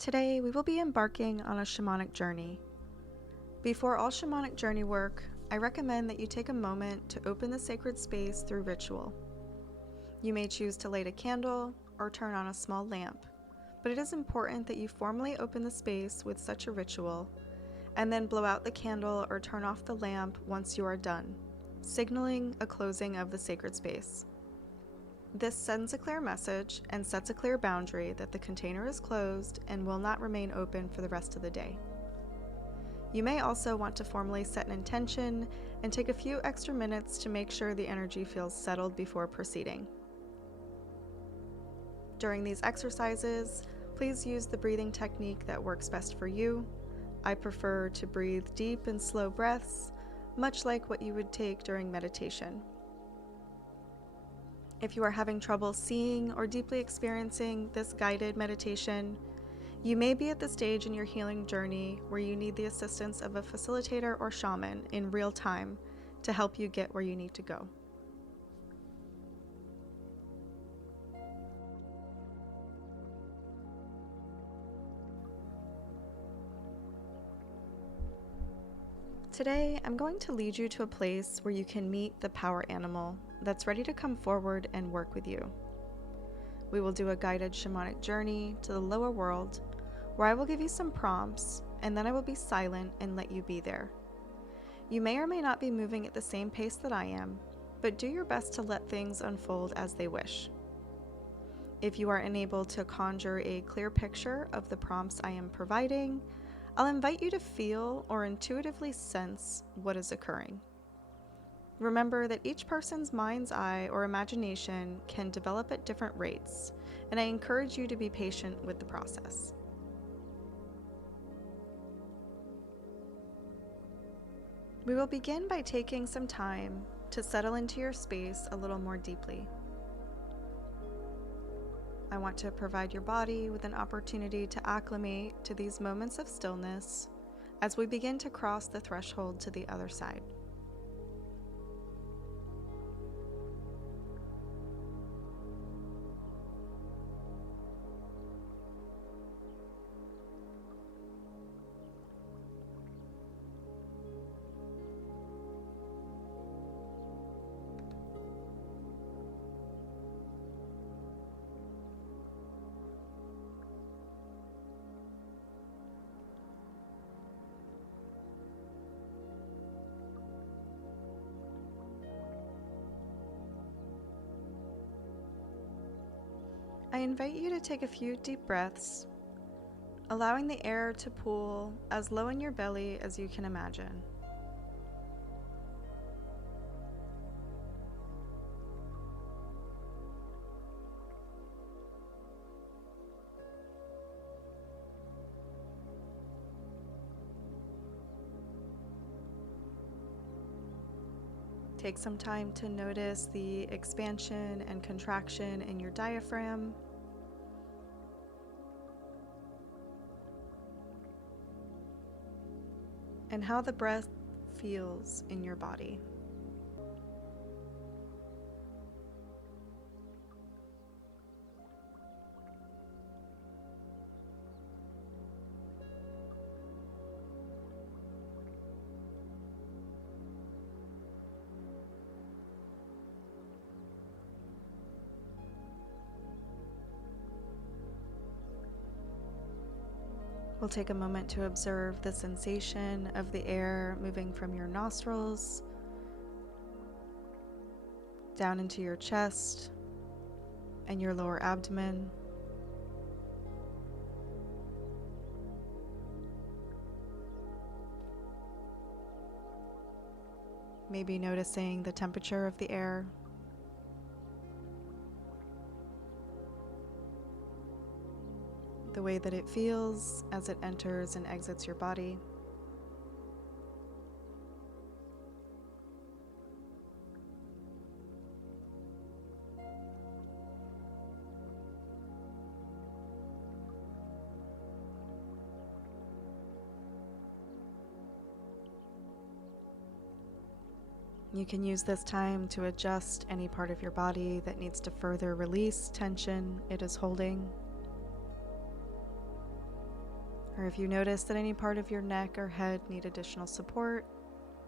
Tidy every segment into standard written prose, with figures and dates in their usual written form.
Today, we will be embarking on a shamanic journey. Before all shamanic journey work, I recommend that you take a moment to open the sacred space through ritual. You may choose to light a candle or turn on a small lamp, but it is important that you formally open the space with such a ritual, and then blow out the candle or turn off the lamp once you are done, signaling a closing of the sacred space. This sends a clear message and sets a clear boundary that the container is closed and will not remain open for the rest of the day. You may also want to formally set an intention and take a few extra minutes to make sure the energy feels settled before proceeding. During these exercises, please use the breathing technique that works best for you. I prefer to breathe deep and slow breaths, much like what you would take during meditation. If you are having trouble seeing or deeply experiencing this guided meditation, you may be at the stage in your healing journey where you need the assistance of a facilitator or shaman in real time to help you get where you need to go. Today, I'm going to lead you to a place where you can meet the power animal that's ready to come forward and work with you. We will do a guided shamanic journey to the lower world, where I will give you some prompts, and then I will be silent and let you be there. You may or may not be moving at the same pace that I am, but do your best to let things unfold as they wish. If you are unable to conjure a clear picture of the prompts I am providing, I'll invite you to feel or intuitively sense what is occurring. Remember that each person's mind's eye or imagination can develop at different rates, and I encourage you to be patient with the process. We will begin by taking some time to settle into your space a little more deeply. I want to provide your body with an opportunity to acclimate to these moments of stillness as we begin to cross the threshold to the other side. I invite you to take a few deep breaths, allowing the air to pool as low in your belly as you can imagine. Take some time to notice the expansion and contraction in your diaphragm. And how the breath feels in your body. We'll take a moment to observe the sensation of the air moving from your nostrils down into your chest and your lower abdomen. Maybe noticing the temperature of the air. The way that it feels as it enters and exits your body. You can use this time to adjust any part of your body that needs to further release tension it is holding. Or if you notice that any part of your neck or head need additional support,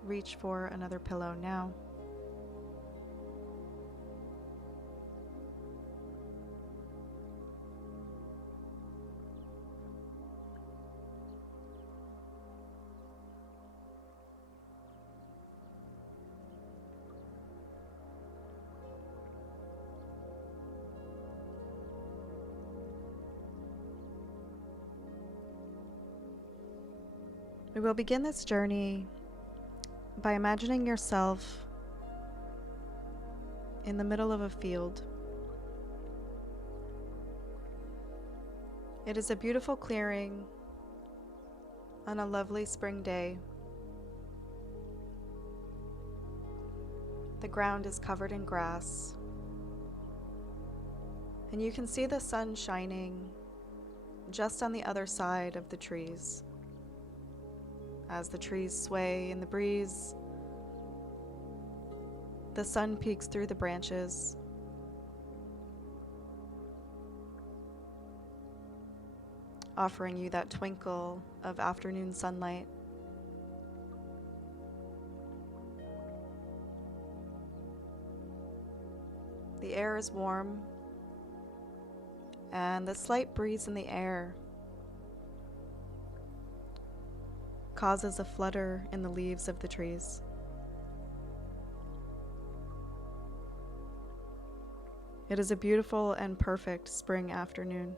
reach for another pillow now. We will begin this journey by imagining yourself in the middle of a field. It is a beautiful clearing on a lovely spring day. The ground is covered in grass, and you can see the sun shining just on the other side of the trees. As the trees sway in the breeze, the sun peeks through the branches, offering you that twinkle of afternoon sunlight. The air is warm, and the slight breeze in the air causes a flutter in the leaves of the trees. It is a beautiful and perfect spring afternoon.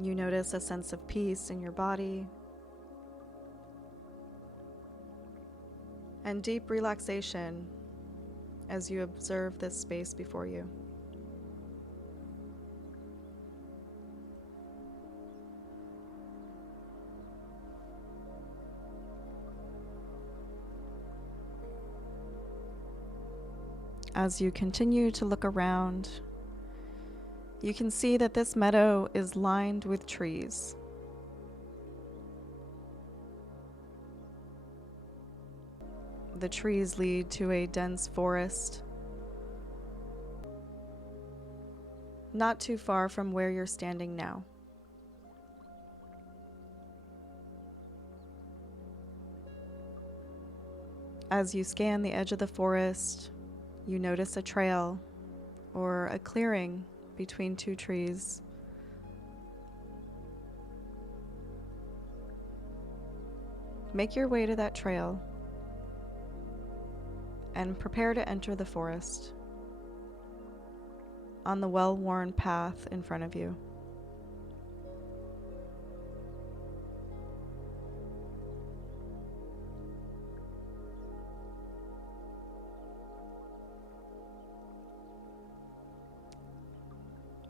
You notice a sense of peace in your body and deep relaxation as you observe this space before you. As you continue to look around, you can see that this meadow is lined with trees. The trees lead to a dense forest, not too far from where you're standing now. As you scan the edge of the forest, you notice a trail or a clearing between two trees. Make your way to that trail and prepare to enter the forest on the well-worn path in front of you.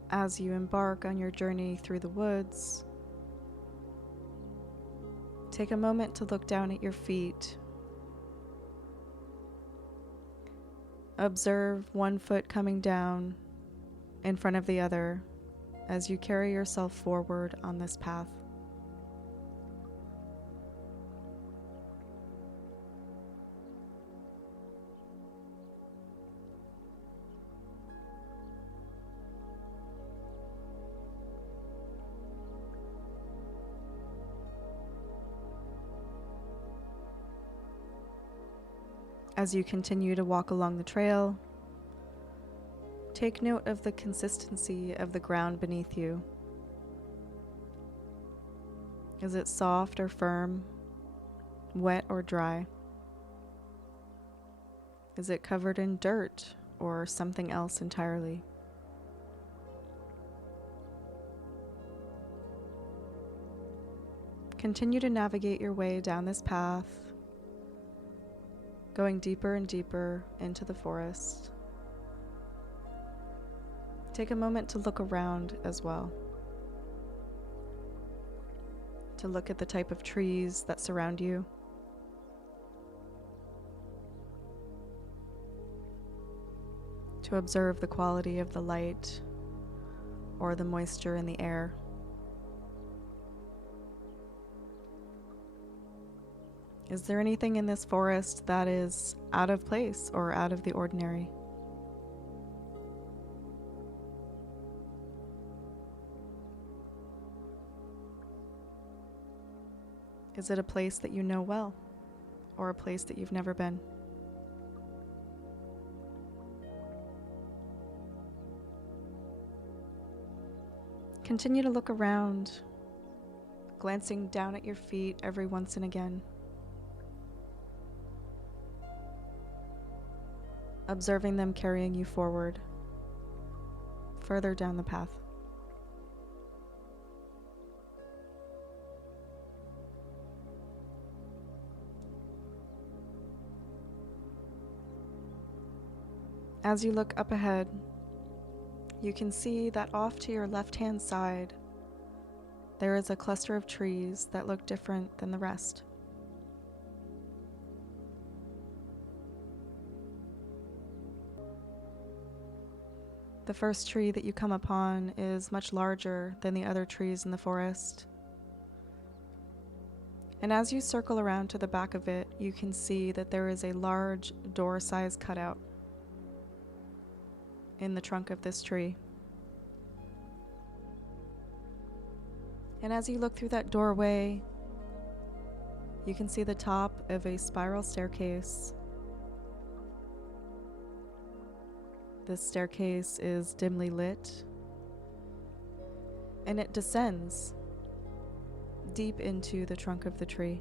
As you embark on your journey through the woods, take a moment to look down at your feet. Observe one foot coming down in front of the other as you carry yourself forward on this path. As you continue to walk along the trail, take note of the consistency of the ground beneath you. Is it soft or firm, wet or dry? Is it covered in dirt or something else entirely? Continue to navigate your way down this path, going deeper and deeper into the forest. Take a moment to look around as well, to look at the type of trees that surround you, to observe the quality of the light or the moisture in the air. Is there anything in this forest that is out of place or out of the ordinary? Is it a place that you know well, or a place that you've never been? Continue to look around, glancing down at your feet every once and again, observing them carrying you forward, further down the path. As you look up ahead, you can see that off to your left-hand side, there is a cluster of trees that look different than the rest. The first tree that you come upon is much larger than the other trees in the forest. And as you circle around to the back of it, you can see that there is a large door-sized cutout in the trunk of this tree. And as you look through that doorway, you can see the top of a spiral staircase. This staircase is dimly lit, and it descends deep into the trunk of the tree.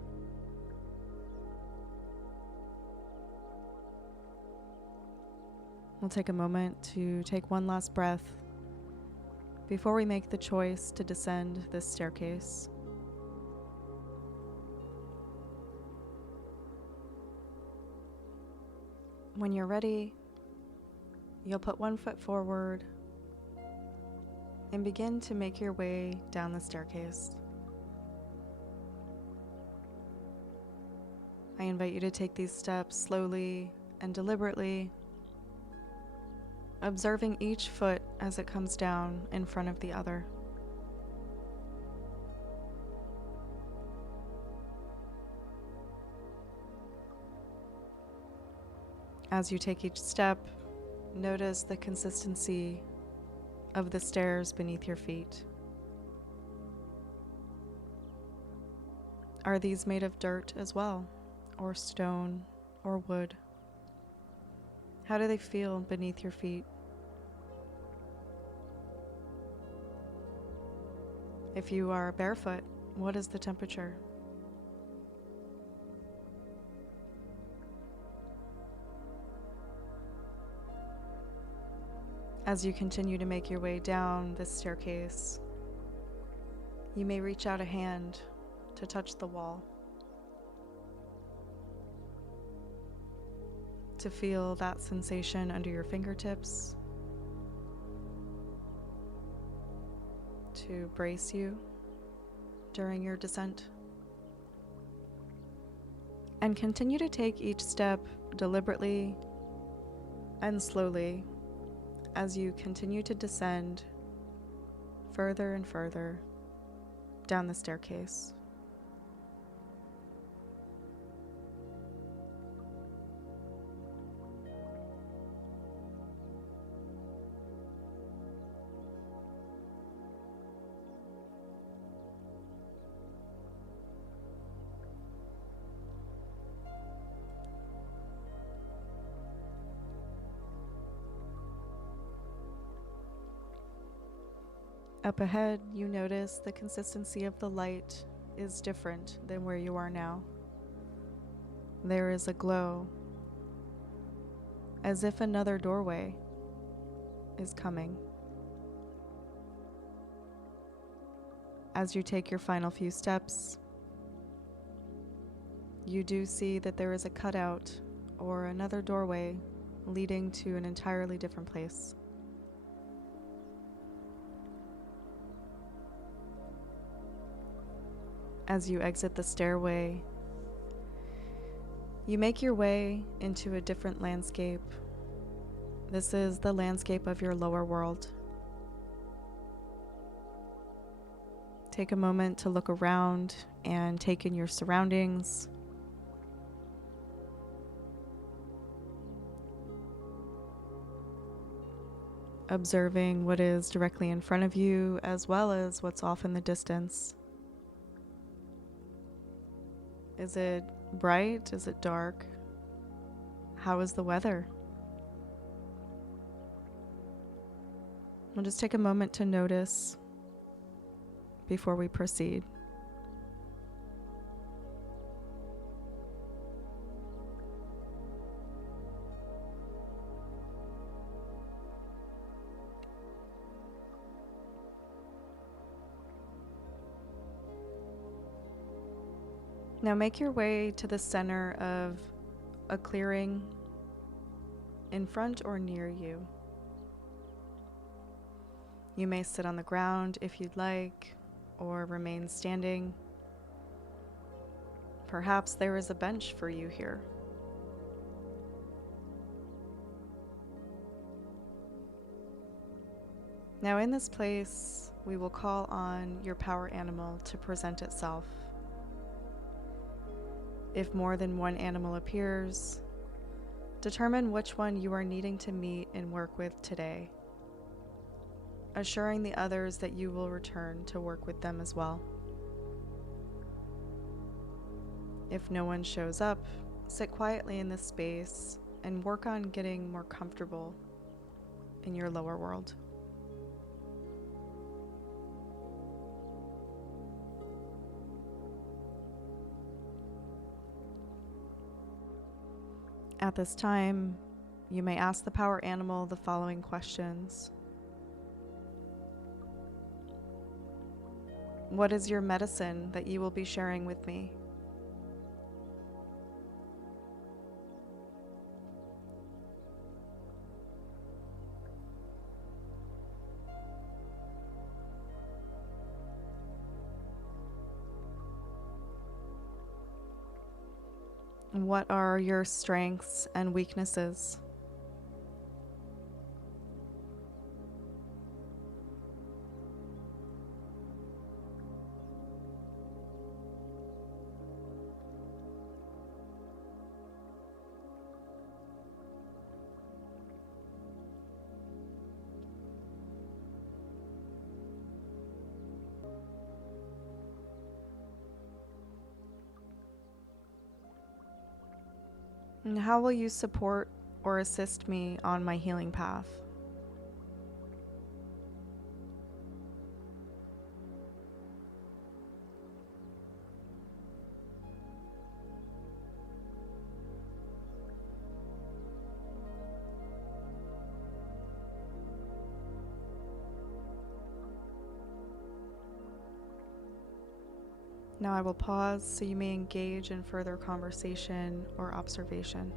We'll take a moment to take one last breath before we make the choice to descend this staircase. When you're ready, you'll put one foot forward and begin to make your way down the staircase. I invite you to take these steps slowly and deliberately, observing each foot as it comes down in front of the other. As you take each step, notice the consistency of the stairs beneath your feet. Are these made of dirt as well, or stone, or wood? How do they feel beneath your feet? If you are barefoot, what is the temperature? As you continue to make your way down this staircase, you may reach out a hand to touch the wall, to feel that sensation under your fingertips, to brace you during your descent. And continue to take each step deliberately and slowly as you continue to descend further and further down the staircase. Up ahead, you notice the consistency of the light is different than where you are now. There is a glow, as if another doorway is coming. As you take your final few steps, you do see that there is a cutout or another doorway leading to an entirely different place. As you exit the stairway, you make your way into a different landscape. This is the landscape of your lower world. Take a moment to look around and take in your surroundings. observing what is directly in front of you as well as what's off in the distance. Is it bright? Is it dark? How is the weather? We'll just take a moment to notice before we proceed. Now make your way to the center of a clearing in front or near you. You may sit on the ground if you'd like, or remain standing. Perhaps there is a bench for you here. Now in this place, we will call on your power animal to present itself. If more than one animal appears, determine which one you are needing to meet and work with today, assuring the others that you will return to work with them as well. If no one shows up, sit quietly in this space and work on getting more comfortable in your lower world. At this time, you may ask the power animal the following questions. What is your medicine that you will be sharing with me? What are your strengths and weaknesses? And how will you support or assist me on my healing path? Now I will pause so you may engage in further conversation or observation.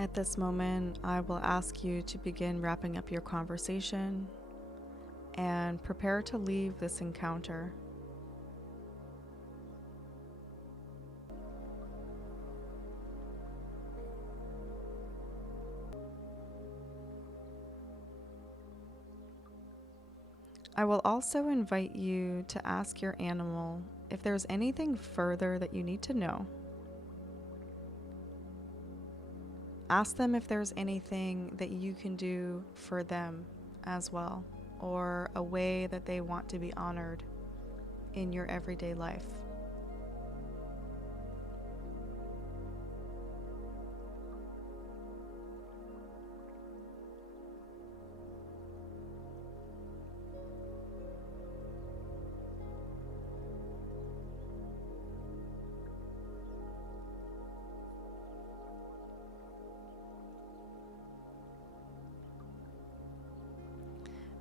At this moment, I will ask you to begin wrapping up your conversation and prepare to leave this encounter. I will also invite you to ask your animal if there's anything further that you need to know. Ask them if there's anything that you can do for them as well, or a way that they want to be honored in your everyday life.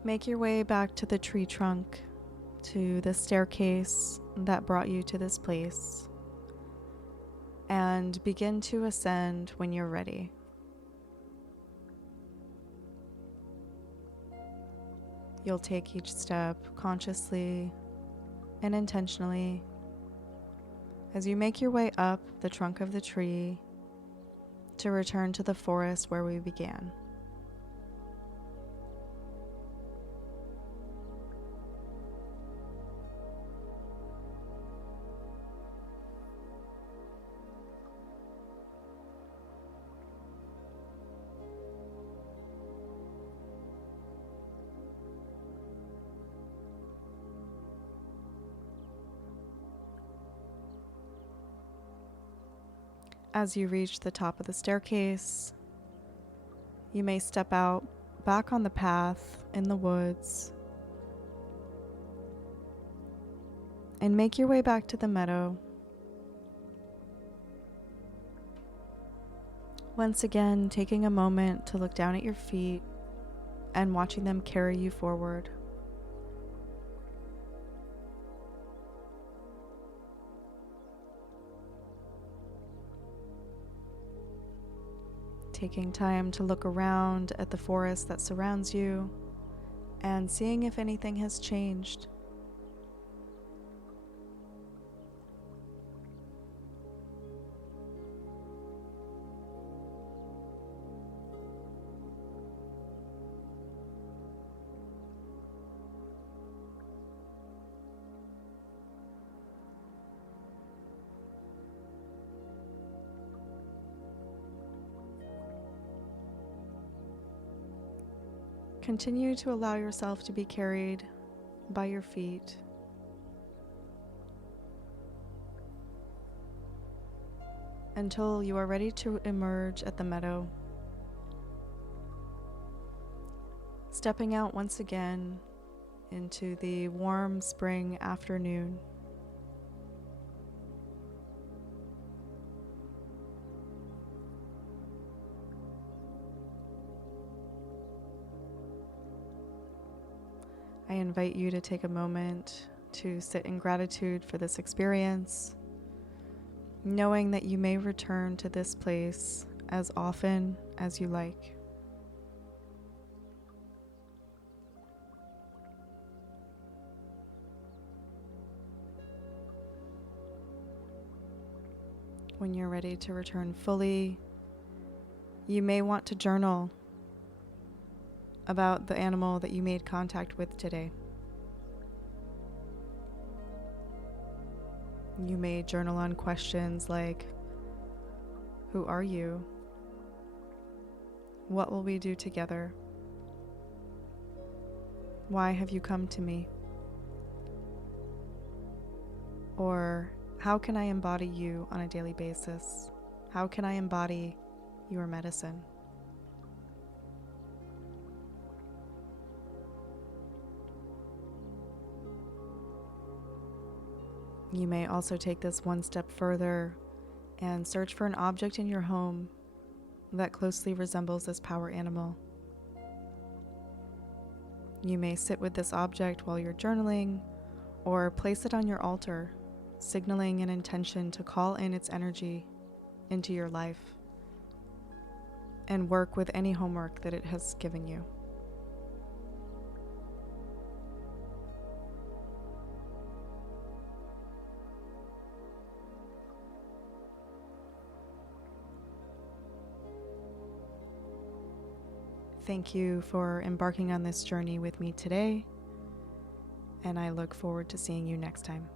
Make your way back to the tree trunk, to the staircase that brought you to this place, and begin to ascend when you're ready. You'll take each step consciously and intentionally as you make your way up the trunk of the tree to return to the forest where we began. As you reach the top of the staircase, you may step out back on the path in the woods and make your way back to the meadow. Once again, taking a moment to look down at your feet and watching them carry you forward. Taking time to look around at the forest that surrounds you and seeing if anything has changed. Continue to allow yourself to be carried by your feet. Until you are ready to emerge at the meadow. Stepping out once again into the warm spring afternoon. I invite you to take a moment to sit in gratitude for this experience, knowing that you may return to this place as often as you like. When you're ready to return fully, you may want to journal about the animal that you made contact with today. You may journal on questions like, who are you? What will we do together? Why have you come to me? Or how can I embody you on a daily basis? How can I embody your medicine? You may also take this one step further and search for an object in your home that closely resembles this power animal. You may sit with this object while you're journaling, or place it on your altar, signaling an intention to call in its energy into your life. and work with any homework that it has given you. Thank you for embarking on this journey with me today, and I look forward to seeing you next time.